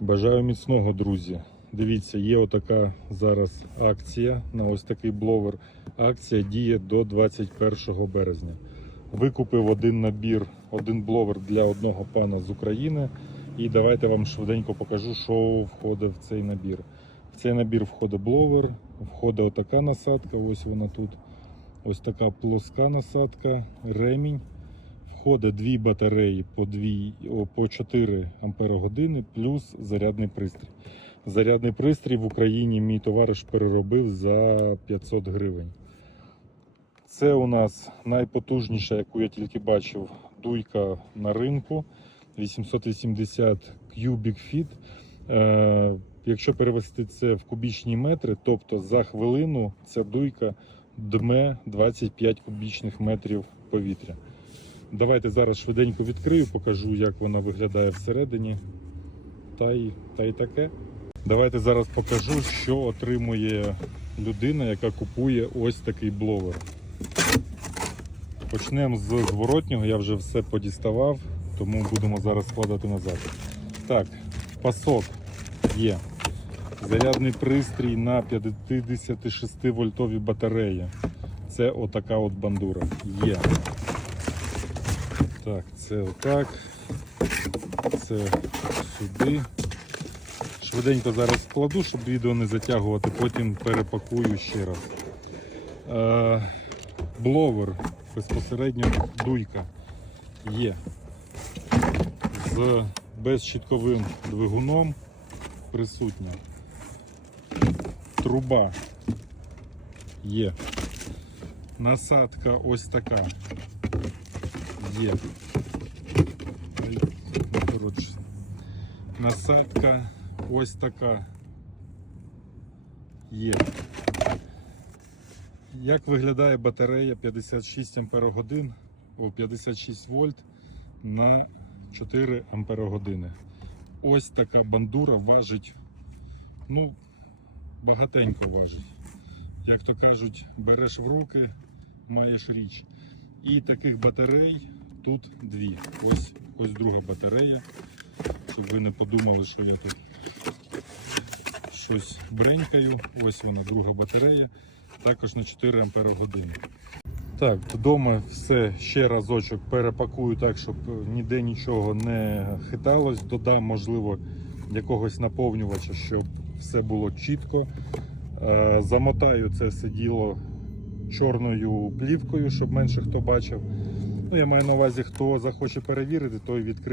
Бажаю міцного, друзі. Дивіться, є отака зараз акція на ось такий бловер. Акція діє до 21 березня. Викупив один набір, один бловер для одного пана з України. І давайте вам швиденько покажу, що входить в цей набір. В цей набір входить бловер, входить отака насадка, ось вона тут. Ось така плоска насадка, ремінь. Входить дві батареї по, дві, по 4 ампер-години плюс зарядний пристрій. Зарядний пристрій в Україні мій товариш переробив за 500 гривень. Це у нас найпотужніша, яку я тільки бачив, дуйка на ринку 880 cubic feet. Е, якщо перевести це в кубічні метри, тобто за хвилину ця дуйка дме 25 кубічних метрів повітря. Давайте зараз швиденько відкрию, покажу, як вона виглядає всередині. Та й, та й таке. Давайте зараз покажу, що отримує людина, яка купує ось такий бловер. Почнемо з зворотнього, я вже все подіставав, тому будемо зараз складати назад. Так, пасок є. Зарядний пристрій на 56 вольтові батареї. Це отака от бандура. Є. Так, це отак. Це сюди. Швиденько зараз складу, щоб відео не затягувати, потім перепакую ще раз. Е, бловер, безпосередньо дуйка є. З безщітковим двигуном присутня. Труба є. Насадка ось така. Є. Ну, коротше. Насадка ось така. Є. Як виглядає батарея 56 Ампер о 56 вольт на 4 Ампер Ось така бандура важить, ну, багатенько важить. Як то кажуть, береш в руки, маєш річ. І таких батарей тут дві. Ось, ось друга батарея. Щоб ви не подумали, що я тут щось бренькаю. Ось вона, друга батарея. Також на 4 Ампер години. Так, вдома все ще разочок перепакую так, щоб ніде нічого не хиталось. Додам, можливо, якогось наповнювача, щоб все було чітко. Е, Замотаю це все діло чорною плівкою, щоб менше хто бачив. Ну, я маю на увазі, хто захоче перевірити, той відкриє.